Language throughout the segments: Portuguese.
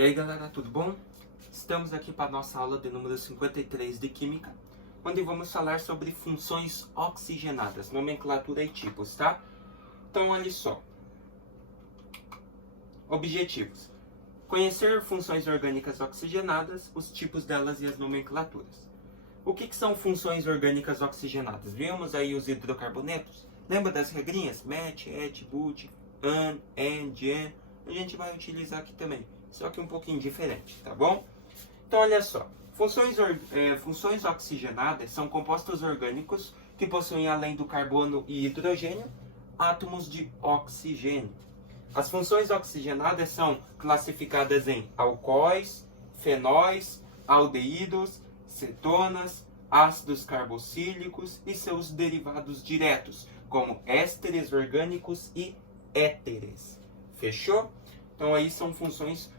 E aí galera, tudo bom? Estamos aqui para a nossa aula de número 53 de Química, onde vamos falar sobre funções oxigenadas, nomenclatura e tipos, tá? Então olha só. Objetivos: conhecer funções orgânicas oxigenadas, os tipos delas e as nomenclaturas. O que são funções orgânicas oxigenadas? Vimos aí os hidrocarbonetos? Lembra das regrinhas? MET, ET, BUT, AN, EN, GEN. A gente vai utilizar aqui também, só que um pouquinho diferente, tá bom? Então olha só, funções oxigenadas são compostos orgânicos que possuem, além do carbono e hidrogênio, átomos de oxigênio. As funções oxigenadas são classificadas em alcoóis, fenóis, aldeídos, cetonas, ácidos carboxílicos e seus derivados diretos, como ésteres orgânicos e éteres. Fechou? Então aí são funções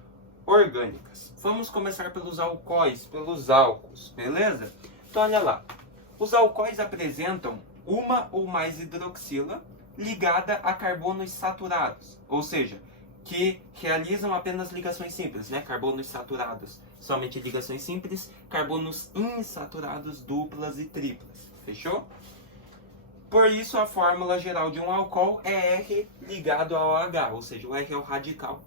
orgânicas. Vamos começar pelos alcoóis, pelos álcools, beleza? Então olha lá. Os alcoóis apresentam uma ou mais hidroxila ligada a carbonos saturados, ou seja, que realizam apenas ligações simples, né? Carbonos saturados, somente ligações simples, carbonos insaturados, duplas e triplas. Fechou? Por isso, a fórmula geral de um álcool é R ligado ao OH, ou seja, o R é o radical,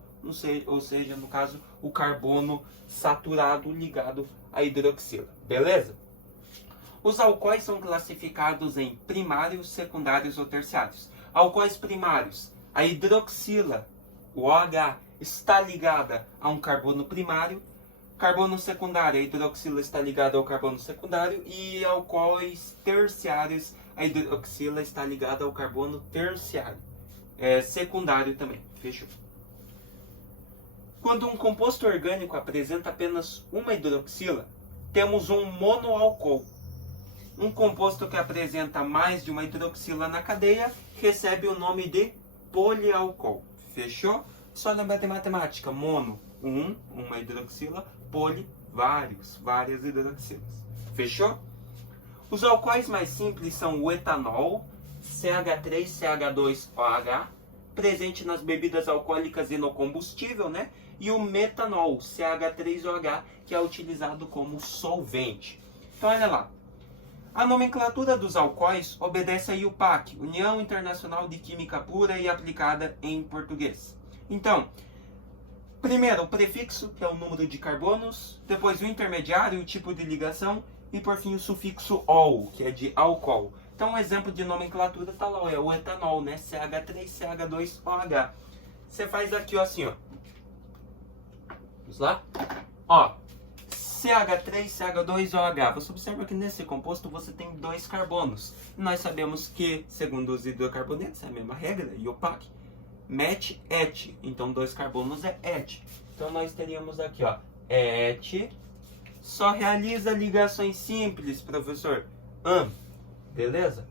ou seja, no caso, o carbono saturado ligado à hidroxila. Beleza? Os alcoóis são classificados em primários, secundários ou terciários. Alcoóis primários: a hidroxila, o OH, está ligada a um carbono primário. Carbono secundário: a hidroxila está ligada ao carbono secundário. E alcoóis terciários: a hidroxila está ligada ao carbono terciário. Secundário também. Fechou? Quando um composto orgânico apresenta apenas uma hidroxila, temos um monoalcool. Um composto que apresenta mais de uma hidroxila na cadeia recebe o nome de polialcool. Fechou? Só lembrar de matemática. Mono, uma hidroxila. Poli, várias hidroxilas. Fechou? Os alcoóis mais simples são o etanol, CH3CH2OH, presente nas bebidas alcoólicas e no combustível, né? E o metanol, CH3OH, que é utilizado como solvente. Então olha lá. A nomenclatura dos alcoóis obedece à IUPAC, União Internacional de Química Pura e Aplicada em Português. Então, primeiro o prefixo, que é o número de carbonos, depois o intermediário, o tipo de ligação, e por fim o sufixo ol, que é de álcool. Então um exemplo de nomenclatura está lá, é o etanol, né? CH3CH2OH. Você faz aqui, ó, assim, ó. Vamos lá? Ó. CH3CH2OH. Você observa que nesse composto você tem dois carbonos. Nós sabemos que, segundo os hidrocarbonetos, é a mesma regra, IUPAC. MET, ET. Então, dois carbonos é ET. Então, nós teríamos aqui, ó, ET. Só realiza ligações simples, professor. Beleza?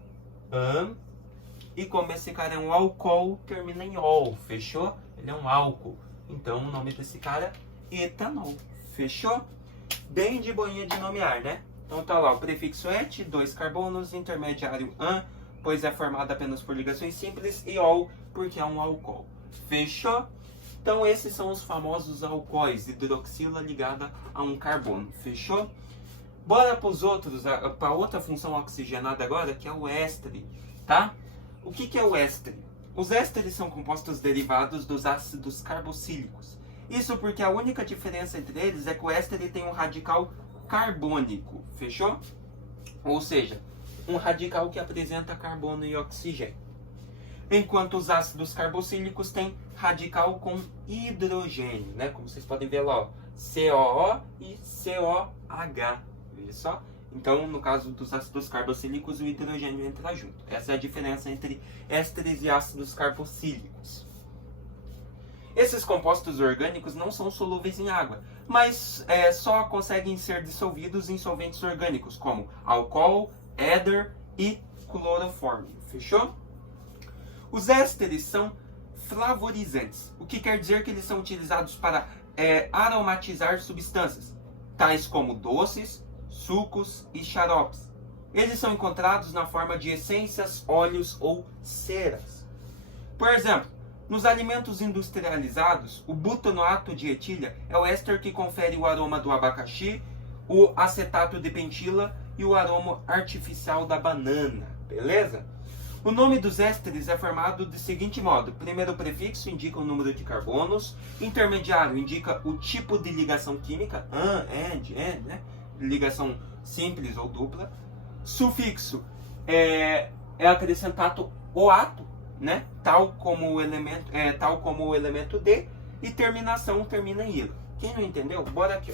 E como esse cara é um álcool, termina em ol. Fechou? Ele é um álcool. Então, o nome desse cara é etanol. Fechou? Bem de boinha de nomear, né? Então tá lá o prefixo et, dois carbonos, intermediário an, pois é formado apenas por ligações simples, e ol, porque é um álcool. Fechou? Então esses são os famosos alcoóis, hidroxila ligada a um carbono. Fechou? Bora para os outros, para outra função oxigenada agora, que é o éster, tá? O que é o éster? Os ésteres são compostos derivados dos ácidos carboxílicos. Isso porque a única diferença entre eles é que o éster tem um radical carbônico, fechou? Ou seja, um radical que apresenta carbono e oxigênio. Enquanto os ácidos carboxílicos têm radical com hidrogênio, né? Como vocês podem ver lá, ó, COO e COH, veja só? Então, no caso dos ácidos carboxílicos, o hidrogênio entra junto. Essa é a diferença entre ésteres e ácidos carboxílicos. Esses compostos orgânicos não são solúveis em água, mas só conseguem ser dissolvidos em solventes orgânicos, como álcool, éter e cloroformio. Fechou? Os ésteres são flavorizantes, o que quer dizer que eles são utilizados para aromatizar substâncias, tais como doces, sucos e xaropes. Eles são encontrados na forma de essências, óleos ou ceras. Por exemplo, Nos alimentos industrializados, o butanoato de etilha é o éster que confere o aroma do abacaxi, o acetato de pentila e o aroma artificial da banana, beleza? O nome dos ésteres é formado do seguinte modo: primeiro prefixo indica o número de carbonos, intermediário indica o tipo de ligação química, né? Ligação simples ou dupla, sufixo é acrescentado o ato, né? Tal como o elemento D, e terminação termina em ilo. Quem não entendeu? Bora aqui,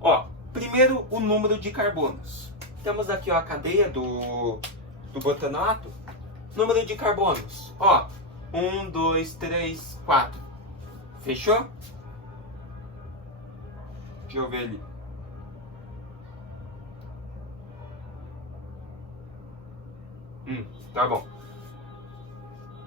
ó. Primeiro, o número de carbonos. Temos aqui, ó, a cadeia do butanoato. Número de carbonos, ó, 1, 2, 3, 4. Fechou? Deixa eu ver ali. Tá bom.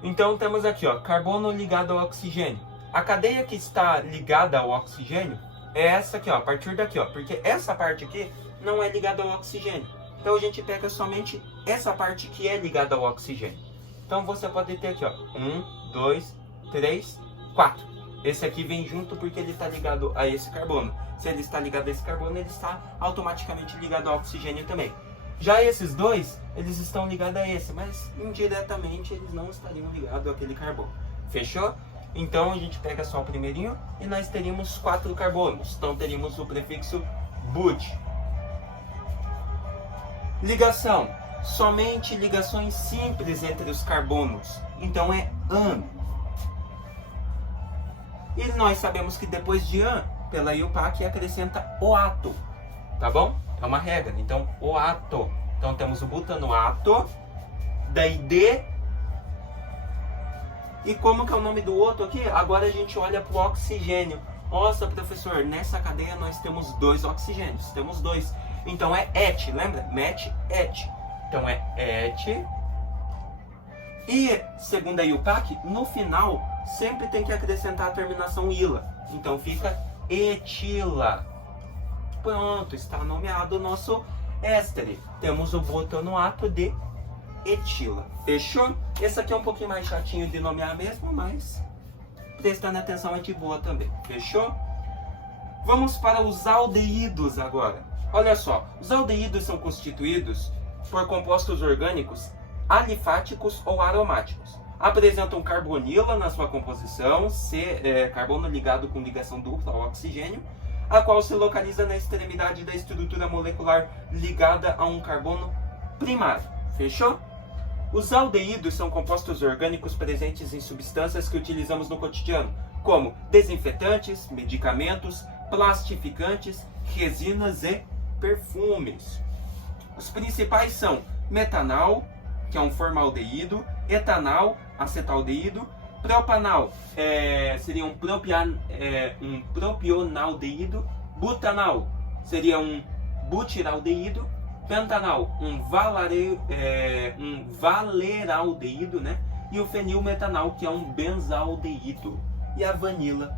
Então temos aqui, ó, carbono ligado ao oxigênio. A cadeia que está ligada ao oxigênio é essa aqui, ó, a partir daqui, ó, porque essa parte aqui não é ligada ao oxigênio. Então a gente pega somente essa parte que é ligada ao oxigênio. Então você pode ter aqui, ó, 1, 2, 3, 4. Esse aqui vem junto porque ele está ligado a esse carbono. Se ele está ligado a esse carbono, ele está automaticamente ligado ao oxigênio também. Já esses dois, eles estão ligados a esse, mas indiretamente eles não estariam ligados àquele carbono. Fechou? Então a gente pega só o primeirinho e nós teríamos 4 carbonos. Então teríamos o prefixo but. Ligação. Somente ligações simples entre os carbonos. Então é an. E nós sabemos que depois de an, pela IUPAC, acrescenta o ato. Tá bom? É uma regra. Então, o ato. Então temos o butanoato, daí D. E como que é o nome do outro aqui? Agora a gente olha para o oxigênio. Nossa, professor, nessa cadeia nós temos 2 oxigênios. Temos 2. Então é et, lembra? Met, et. Então é et. E, segundo a IUPAC, no final sempre tem que acrescentar a terminação ila. Então fica etila. Pronto, está nomeado o nosso éster. Temos o butanoato de etila. Fechou? Esse aqui é um pouquinho mais chatinho de nomear mesmo, mas prestando atenção é de boa também. Fechou? Vamos para os aldeídos agora. Olha só, os aldeídos são constituídos por compostos orgânicos alifáticos ou aromáticos. Apresentam carbonila na sua composição, carbono ligado com ligação dupla ao oxigênio, a qual se localiza na extremidade da estrutura molecular ligada a um carbono primário. Fechou? Os aldeídos são compostos orgânicos presentes em substâncias que utilizamos no cotidiano, como desinfetantes, medicamentos, plastificantes, resinas e perfumes. Os principais são metanal, que é um formaldeído, etanal, acetaldeído, propanal, seria um propionaldeído, butanal, seria um butiraldeído, pentanal, um valeraldeído, né? E o fenilmetanal, que é um benzaldeído. E a vanila,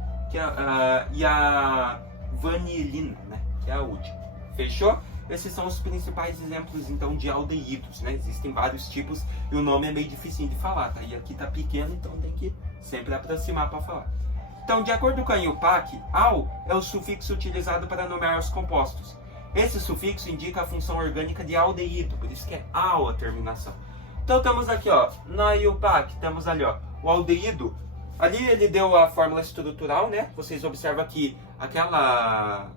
e a vanilina, né? Que é a última. Fechou? Esses são os principais exemplos, então, de aldeídos, né? Existem vários tipos e o nome é meio difícil de falar, tá? E aqui tá pequeno, então tem que sempre aproximar para falar. Então, de acordo com a IUPAC, al é o sufixo utilizado para nomear os compostos. Esse sufixo indica a função orgânica de aldeído, por isso que é al a terminação. Então, temos aqui, ó, na IUPAC, temos ali, ó, o aldeído. Ali ele deu a fórmula estrutural, né? Vocês observam que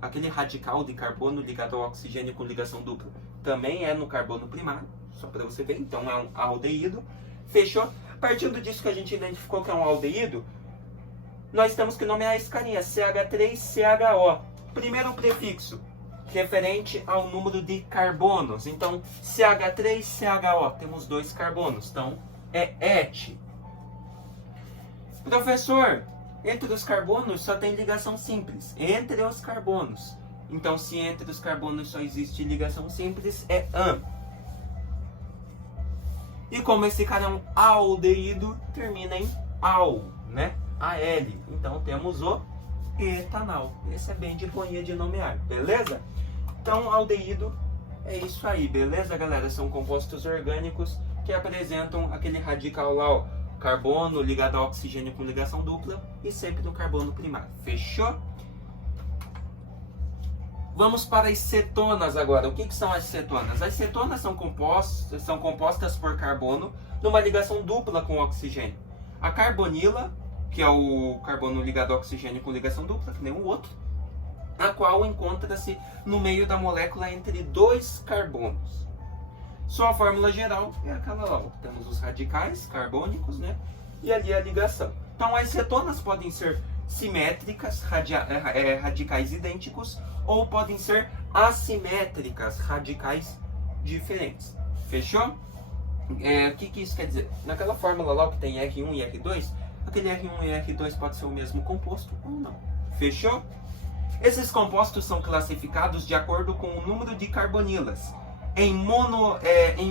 aquele radical de carbono ligado ao oxigênio com ligação dupla também é no carbono primário, só para você ver. Então é um aldeído. Fechou? Partindo disso que a gente identificou que é um aldeído, nós temos que nomear esse carinha, CH3CHO. Primeiro prefixo, referente ao número de carbonos. Então, CH3CHO, temos 2 carbonos. Então, é et. Professor, entre os carbonos só tem ligação simples. Entre os carbonos. Então, se entre os carbonos só existe ligação simples, é an. E como esse cara é um aldeído, termina em al, né? AL. Então, temos o etanal. Esse é bem de boinha de nomear, beleza? Então, aldeído é isso aí, beleza, galera? São compostos orgânicos que apresentam aquele radical lá, ó, carbono ligado ao oxigênio com ligação dupla e sempre no carbono primário. Fechou? Vamos para as cetonas agora. O que são as cetonas? As cetonas são compostas por carbono numa ligação dupla com oxigênio. A carbonila, que é o carbono ligado ao oxigênio com ligação dupla, que nem o outro, a qual encontra-se no meio da molécula entre dois carbonos. Sua fórmula geral é aquela lá. Temos os radicais carbônicos, né? E ali a ligação. Então as cetonas podem ser simétricas, radicais idênticos, ou podem ser assimétricas, radicais diferentes. Fechou? O que isso quer dizer? Naquela fórmula lá que tem R1 e R2, aquele R1 e R2 pode ser o mesmo composto ou não. Fechou? Esses compostos são classificados de acordo com o número de carbonilas. Em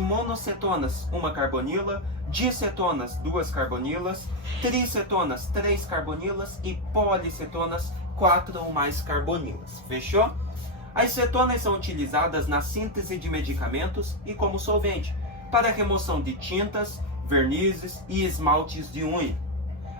monocetonas, uma carbonila, dicetonas, 2 carbonilas, tricetonas, 3 carbonilas e policetonas, 4 ou mais carbonilas. Fechou? As cetonas são utilizadas na síntese de medicamentos e como solvente, para remoção de tintas, vernizes e esmaltes de unha.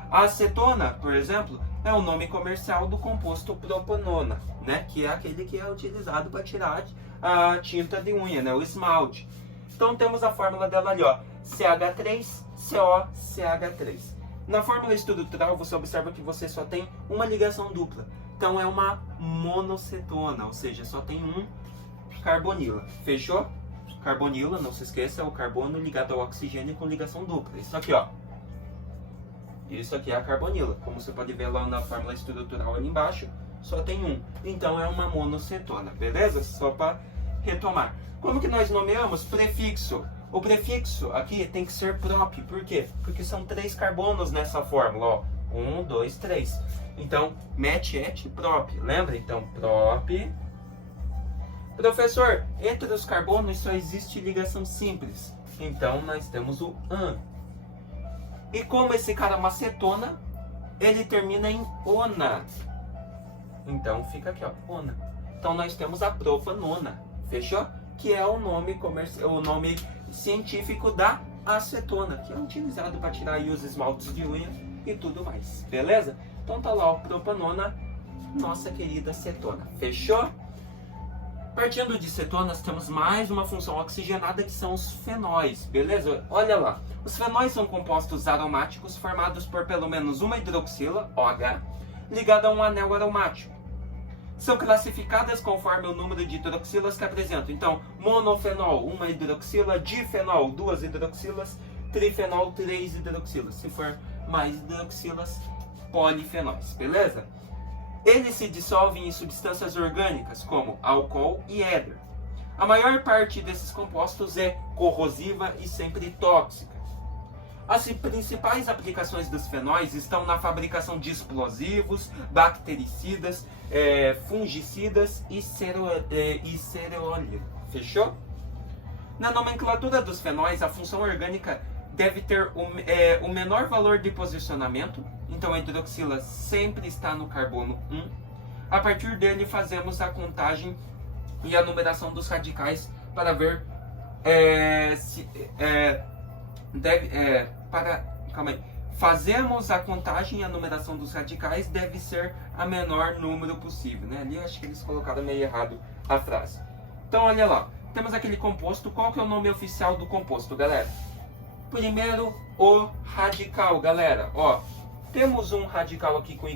A acetona, por exemplo, é o nome comercial do composto propanona, né? Que é aquele que é utilizado para tirar a tinta de unha, né? O esmalte. Então temos a fórmula dela ali, ó, CH3COCH3. Na fórmula estrutural você observa que você só tem uma ligação dupla. Então é uma monocetona, ou seja, só tem um carbonila. Fechou? Carbonila, não se esqueça, é o carbono ligado ao oxigênio com ligação dupla. Isso aqui, ó. Isso aqui é a carbonila. Como você pode ver lá na fórmula estrutural ali embaixo, só tem um. Então é uma monocetona, beleza? Só para retomar. Como que nós nomeamos? Prefixo. O prefixo aqui tem que ser prop. Por quê? Porque são 3 carbonos nessa fórmula, ó. 1, 2, 3. Então, met, et, prop. Lembra? Então, prop. Professor, entre os carbonos só existe ligação simples. Então, nós temos o an. E como esse cara é uma cetona, ele termina em ona. Então, fica aqui, ó, ona. Então, nós temos a propanona. Fechou? Que é o nome científico da acetona, que é utilizado para tirar aí os esmaltes de unha e tudo mais. Beleza? Então, tá lá, ó, propanona, nossa querida cetona. Fechou? Partindo de cetonas, temos mais uma função oxigenada que são os fenóis, beleza? Olha lá, os fenóis são compostos aromáticos formados por pelo menos uma hidroxila, OH, ligada a um anel aromático. São classificadas conforme o número de hidroxilas que apresentam. Então, monofenol, uma hidroxila, difenol, 2 hidroxilas, trifenol, 3 hidroxilas. Se for mais hidroxilas, polifenóis, beleza? Eles se dissolvem em substâncias orgânicas, como álcool e éter. A maior parte desses compostos é corrosiva e sempre tóxica. As principais aplicações dos fenóis estão na fabricação de explosivos, bactericidas, fungicidas e cereólidos. Fechou? Na nomenclatura dos fenóis, a função orgânica deve ter o menor valor de posicionamento. Então a hidroxila sempre está no carbono 1. A partir dele fazemos a contagem e a numeração dos radicais para ver fazemos a contagem e a numeração dos radicais deve ser a menor número possível, né? Ali eu acho que eles colocaram meio errado a frase. Então olha lá, temos aquele composto. Qual que é o nome oficial do composto, galera? Primeiro, o radical, galera. Ó, temos um radical aqui com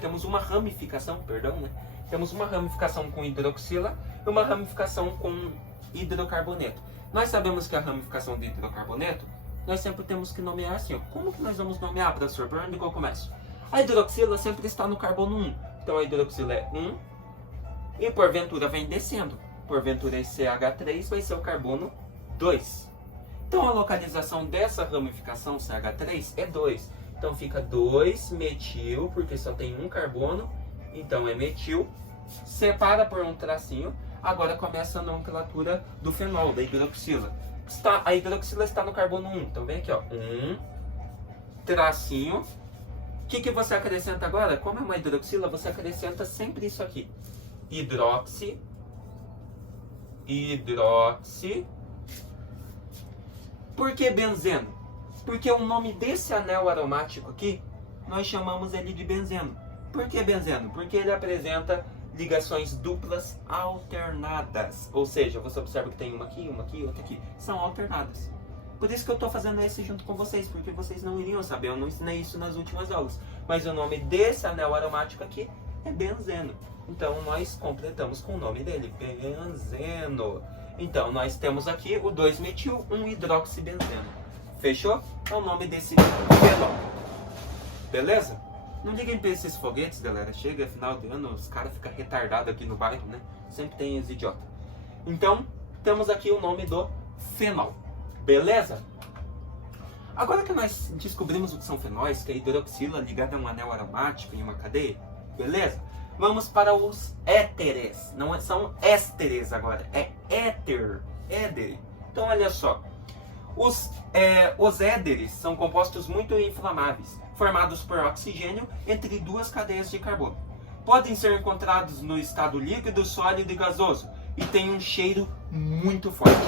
temos uma ramificação, perdão, né? Temos uma ramificação com hidroxila e uma ramificação com hidrocarboneto. Nós sabemos que a ramificação de hidrocarboneto, nós sempre temos que nomear assim, ó. Como que nós vamos nomear, professor? Por onde que eu começo? A hidroxila sempre está no carbono 1. Então a hidroxila é 1 e porventura vem descendo. Porventura esse CH3 vai ser o carbono 2. Então a localização dessa ramificação CH3 é 2. Então fica 2-metil, porque só tem um carbono. Então é metil. Separa por um tracinho. Agora começa a nomenclatura do fenol, da hidroxila. A hidroxila está no carbono 1. Então vem aqui, ó. 1, tracinho. O que você acrescenta agora? Como é uma hidroxila, você acrescenta sempre isso aqui. Hidroxi. Por que benzeno? Porque o nome desse anel aromático aqui, nós chamamos ele de benzeno. Por que benzeno? Porque ele apresenta ligações duplas alternadas. Ou seja, você observa que tem uma aqui, outra aqui. São alternadas. Por isso que eu estou fazendo esse junto com vocês, porque vocês não iriam saber. Eu não ensinei isso nas últimas aulas. Mas o nome desse anel aromático aqui é benzeno. Então nós completamos com o nome dele, benzeno. Então nós temos aqui o 2-metil 1-hidroxibenzeno. Fechou? É o nome desse fenol. Beleza? Não liguem pra esses foguetes, galera. Chega final de ano, os caras ficam retardados aqui no bairro, né? Sempre tem os idiotas. Então, temos aqui o nome do fenol. Beleza? Agora que nós descobrimos o que são fenóis, que é hidroxila ligada a um anel aromático em uma cadeia, beleza? Vamos para os éteres. Não são ésteres agora, é éter. Éder. Então, olha só. Os éderes são compostos muito inflamáveis, formados por oxigênio entre duas cadeias de carbono. Podem ser encontrados no estado líquido, sólido e gasoso e têm um cheiro muito forte.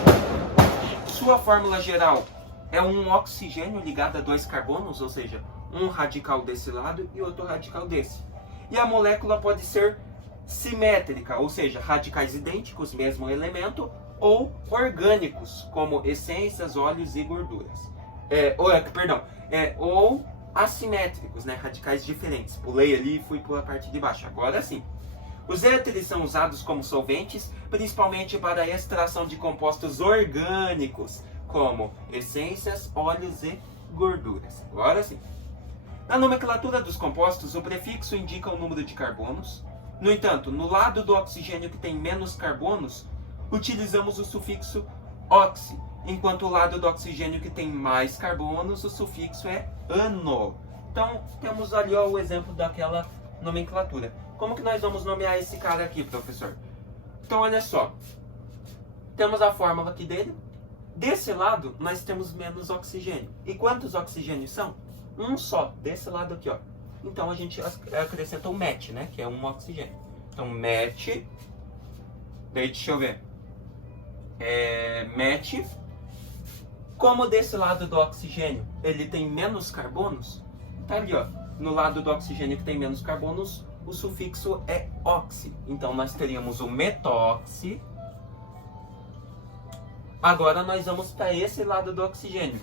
Sua fórmula geral é um oxigênio ligado a dois carbonos, ou seja, um radical desse lado e outro radical desse. E a molécula pode ser simétrica, ou seja, radicais idênticos, mesmo elemento, ou orgânicos, como essências, óleos e gorduras. Ou assimétricos, né? Radicais diferentes. Pulei ali e fui para a parte de baixo. Agora sim. Os éteres são usados como solventes, principalmente para a extração de compostos orgânicos, como essências, óleos e gorduras. Agora sim. Na nomenclatura dos compostos, o prefixo indica o número de carbonos. No entanto, no lado do oxigênio que tem menos carbonos, utilizamos o sufixo oxi, enquanto o lado do oxigênio que tem mais carbonos, o sufixo é ano. Então, temos ali ó, o exemplo daquela nomenclatura. Como que nós vamos nomear esse cara aqui, professor? Então, olha só. Temos a fórmula aqui dele. Desse lado, nós temos menos oxigênio. E quantos oxigênios são? Um só, desse lado aqui, ó. Então, a gente acrescenta o MET, né? Que é um oxigênio. Então, MET... Daí, deixa eu ver. MET... Como desse lado do oxigênio ele tem menos carbonos, tá ali, ó. No lado do oxigênio que tem menos carbonos, o sufixo é oxi. Então, nós teríamos o metóxi. Agora, nós vamos para esse lado do oxigênio.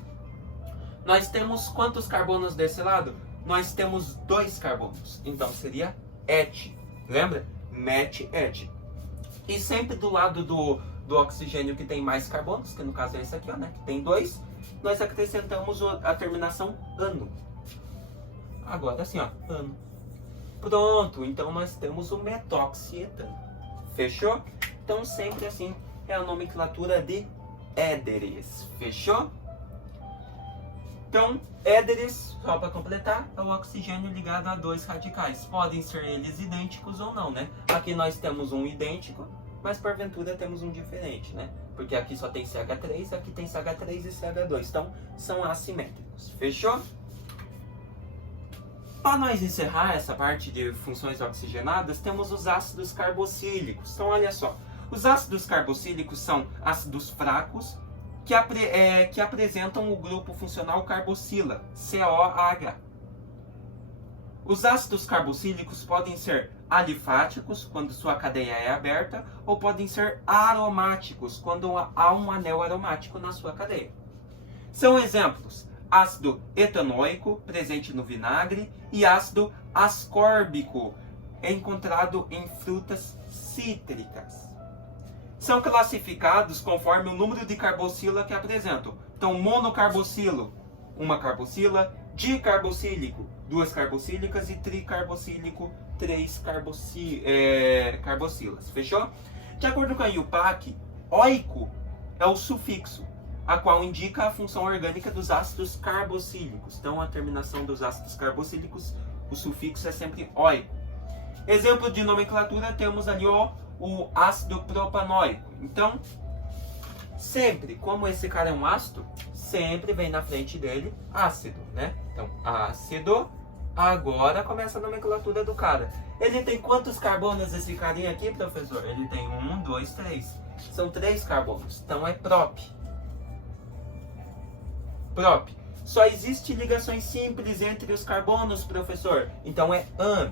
Nós temos quantos carbonos desse lado? Nós temos 2 carbonos. Então, seria et. Lembra? MET, et. E sempre do lado do oxigênio que tem mais carbonos, que no caso é esse aqui, ó, né? Que tem 2, nós acrescentamos a terminação ano. Agora assim, ó, ano. Pronto, então nós temos o metóxietano. Fechou? Então sempre assim é a nomenclatura de éderes. Fechou? Então, éderes, só para completar, é o oxigênio ligado a 2 radicais. Podem ser eles idênticos ou não, né? Aqui nós temos um idêntico, mas porventura temos um diferente, né? Porque aqui só tem CH3, aqui tem CH3 e CH2. Então, são assimétricos. Fechou? Para nós encerrar essa parte de funções oxigenadas, temos os ácidos carboxílicos. Então, olha só. Os ácidos carboxílicos são ácidos fracos que apresentam o grupo funcional carboxila, COAH. Os ácidos carboxílicos podem ser alifáticos, quando sua cadeia é aberta, ou podem ser aromáticos, quando há um anel aromático na sua cadeia. São exemplos: ácido etanoico, presente no vinagre, e ácido ascórbico, encontrado em frutas cítricas. São classificados conforme o número de carboxila que apresentam. Então, monocarboxilo, uma carboxila, dicarboxílico, 2 carboxílicas e tricarboxílico, 3 carboxilas. Fechou? De acordo com a IUPAC, oico é o sufixo, a qual indica a função orgânica dos ácidos carboxílicos. Então, a terminação dos ácidos carboxílicos, o sufixo é sempre oico. Exemplo de nomenclatura, temos ali o ácido propanoico. Então, sempre, como esse cara é um ácido, sempre vem na frente dele ácido, né? Então, ácido. Agora começa a nomenclatura do cara. Ele tem quantos carbonos esse carinha aqui, professor? Ele tem 1, 2, 3. São 3 carbonos. Então é prop. Prop. Só existe ligações simples entre os carbonos, professor. Então é an.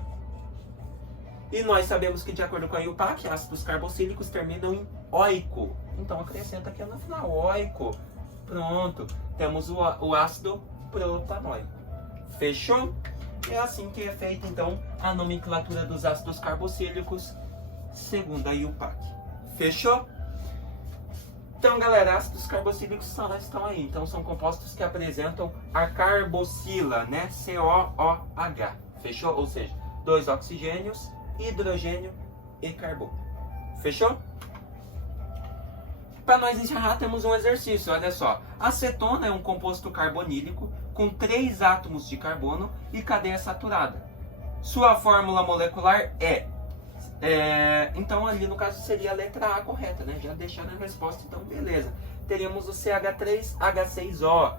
E nós sabemos que, de acordo com a IUPAC, ácidos carboxílicos terminam em oico. Então acrescenta aqui no final, oico. Pronto. Temos o ácido propanoico. Fechou? É assim que é feita, então, a nomenclatura dos ácidos carboxílicos, segundo a IUPAC. Fechou? Então, galera, ácidos carboxílicos estão aí. Então, são compostos que apresentam a carboxila, né? COOH. Fechou? Ou seja, 2 oxigênios, hidrogênio e carbono. Fechou? Para nós encerrar, temos um exercício. Olha só. Acetona é um composto carbonílico com 3 átomos de carbono e cadeia saturada. Sua fórmula molecular é... então ali no caso seria a letra A correta, né? Já deixando a resposta, então beleza. Teríamos o CH3H6O.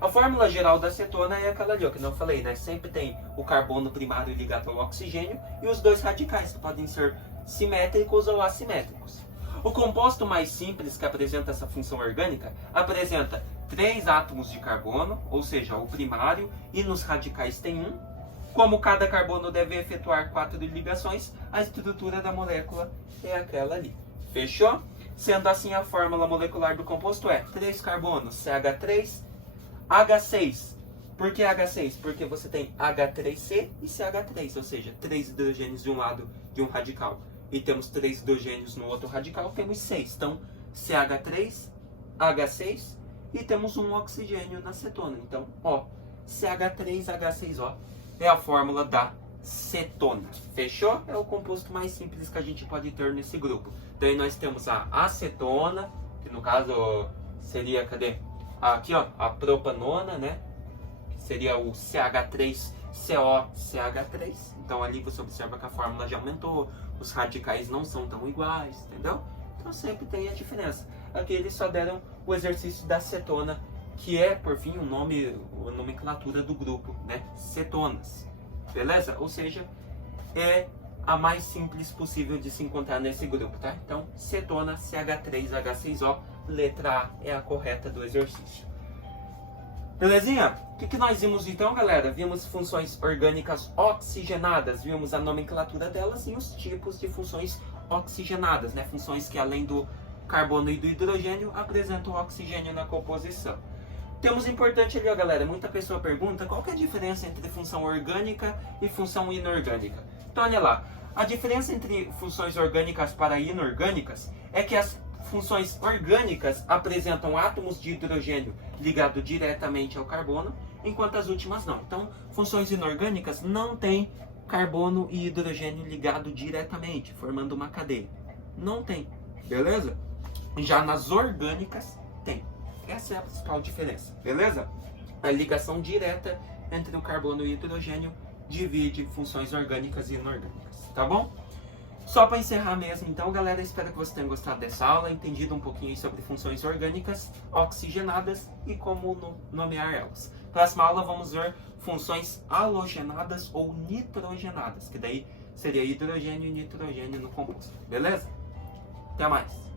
A fórmula geral da acetona é aquela ali, ó, que eu falei, né? Sempre tem o carbono primário ligado ao oxigênio e os 2 radicais, que podem ser simétricos ou assimétricos. O composto mais simples que apresenta essa função orgânica apresenta 3 átomos de carbono, ou seja, o primário, e nos radicais tem 1. Como cada carbono deve efetuar 4 ligações, a estrutura da molécula é aquela ali. Fechou? Sendo assim, a fórmula molecular do composto é 3 carbonos, CH3H6. Por que H6? Porque você tem H3C e CH3, ou seja, 3 hidrogênios de um lado de um radical. E temos 3 hidrogênios no outro radical, temos 6. Então, CH3H6 e temos um oxigênio na cetona. Então, ó, CH3H6O é a fórmula da cetona. Fechou? É o composto mais simples que a gente pode ter nesse grupo. Daí nós temos a acetona, que no caso seria, cadê? Aqui, ó, a propanona, né? Que seria o CH3COCH3. Então ali você observa que a fórmula já aumentou, os radicais não são tão iguais, entendeu? Então sempre tem a diferença. Aqui eles só deram o exercício da cetona, que é, por fim, a nomenclatura do grupo, né? Cetonas. Beleza? Ou seja, é a mais simples possível de se encontrar nesse grupo, tá? Então, cetona, CH3H6O, letra A é a correta do exercício. Belezinha? O que nós vimos então, galera? Vimos funções orgânicas oxigenadas, vimos a nomenclatura delas e os tipos de funções oxigenadas, né? Funções que, além do carbono e do hidrogênio, apresentam oxigênio na composição. Temos importante ali, ó, galera, muita pessoa pergunta qual que é a diferença entre função orgânica e função inorgânica. Então, olha lá, a diferença entre funções orgânicas para inorgânicas é que as funções orgânicas apresentam átomos de hidrogênio ligados diretamente ao carbono, enquanto as últimas não. Então, funções inorgânicas não têm carbono e hidrogênio ligado diretamente, formando uma cadeia. Não tem, beleza? Já nas orgânicas, tem. Essa é a principal diferença, beleza? A ligação direta entre o carbono e o hidrogênio divide funções orgânicas e inorgânicas, tá bom? Só para encerrar mesmo, então, galera, espero que vocês tenham gostado dessa aula, entendido um pouquinho sobre funções orgânicas oxigenadas e como nomear elas. Próxima aula vamos ver funções halogenadas ou nitrogenadas, que daí seria hidrogênio e nitrogênio no composto, beleza? Até mais!